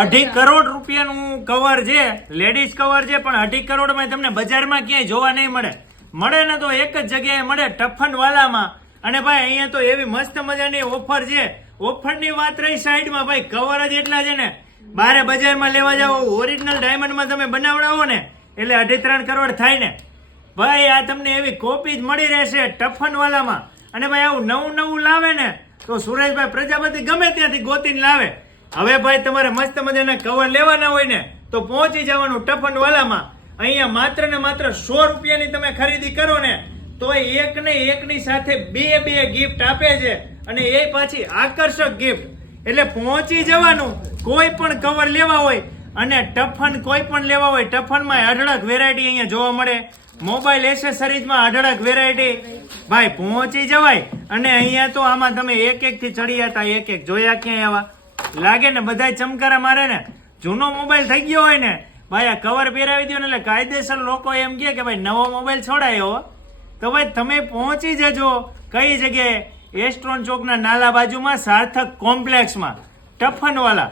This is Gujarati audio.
અઢી કરોડ રૂપિયાનું કવર છે લેડીઝ કવર છે પણ અઢી કરોડમાં તમને બજારમાં ક્યાંય જોવા નહીં મળે. મળે ને તો એક જ જગ્યાએ મળે ટફન વાલામાં અને ભાઈ અહીંયા તો એવી મસ્ત મજાની ઓફર છે. ઓફરની વાત રહી સાઈડમાં ભાઈ કવર જ એટલા છે ને. બારે બજારમાં લેવા જાઓ ઓરિજિનલ ડાયમંડમાં તમે બનાવડાવો ને એટલે અઢી ત્રણ કરોડ થાય ને. ભાઈ આ તમને એવી કોપી જ મળી રહેશે ટફન વાલામાં અને ભાઈ આવું નવું નવું લાવે ને તો સુરેશભાઈ પ્રજાપતિ ગમે ત્યાંથી ગોતીને લાવે. હવે ભાઈ, તમારે મસ્ત મજાના કવર લેવાના હોય ને, તો પહોંચી જવાનું ટફન વાલામાં અહીંયા માત્ર ને માત્ર સો રૂપિયાની તમે ખરીદી કરો ને તો એક ને એકની સાથે બે બે ગિફ્ટ આપે છે. અને એ પાછી આકર્ષક ગિફ્ટ એટલે પહોંચી જવાનું, કોઈ પણ કવર લેવા હોય, અને ટફન કોઈ પણ લેવા હોય ટફનમાં અઢળક વેરાયટી અહીંયા જોવા મળે. મોબાઈલ એસેસરીઝમાં અઢળક વેરાયટી ભાઈ, પહોંચી જવાય. અને અહીંયા તો આમાં તમે એક એક થી ચડી હતા એક એક જોયા ક્યાંય આવા? લાગે ને બધાય ચમકારા મારે ને? જૂનો મોબાઈલ થઈ ગયો હોય ને, ભાઈ આ કવર પહેરાવી દો ને એટલે કાયદેસર લોકો એમ કહે કે ભાઈ નવો મોબાઈલ છોડાયો. તો ભાઈ તમે પહોંચી જજો કઈ જગ્યાએ? એસ્ટ્રોન ચોકના નાલા બાજુમાં સાર્થક કોમ્પ્લેક્સમાં. ટફનવાલા.